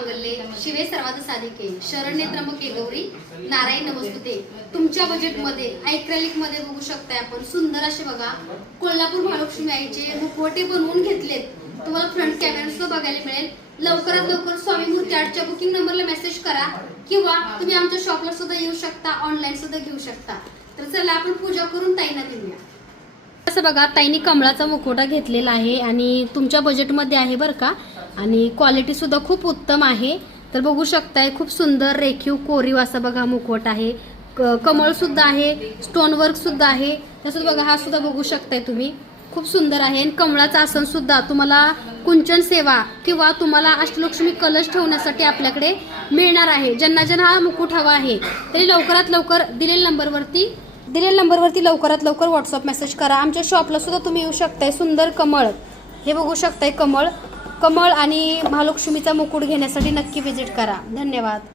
मांगल्ये शिवे सर्वात साधिके शरण्ये त्र्यंबके गौरी नारायण नमस्तुते। तुमच्या बजेटमध्ये ॲक्रेलिक मध्ये बघू शकताय आपण सुंदर असे बघा कोल्हापूर महालक्ष्मी आईचे मुखवटे बनवून घेतलेत। तुम्हाला फ्रंट कॅमेरा सुद्धा बघायला मिळेल। लवकरात लवकर स्वामी मूर्ती आर्टच्या बुकिंग नंबरला मेसेज करा किंवा तुम्ही आमच्या शॉपला सुद्धा येऊ शकता, ऑनलाईन सुद्धा घेऊ शकता। तर चला आपण पूजा करून ताईंना देऊया। असं बघा ताईंनी कमळाचा मुखवटा घेतलेला आहे आणि तुमच्या बजेटमध्ये आहे बरं का, आणि क्वालिटी सुद्धा खूप उत्तम आहे। तर बघू शकताय खूप सुंदर रेखीव कोरीव असा बघा मुखवट आहे, कमळ सुद्धा आहे, स्टोन वर्क सुद्धा आहे। तसंच बघा हा सुद्धा बघू शकताय तुम्ही खूप सुंदर आहे। आणि कमळाचं आसन सुद्धा तुम्हाला कुंचन सेवा किंवा तुम्हाला अष्टलक्ष्मी कलश ठेवण्यासाठी आपल्याकडे मिळणार आहे। ज्यांना ज्यांना हा मुकुट हवा आहे तरी लवकरात लवकर दिलेल्या नंबरवरती लवकरात लवकर व्हॉट्सअप मेसेज करा। आमच्या शॉपला सुद्धा तुम्ही येऊ शकताय। सुंदर कमळ हे बघू शकताय, कमळ आणि महालक्ष्मीचा मुकुट घेण्यासाठी नक्की व्हिजिट करा। धन्यवाद।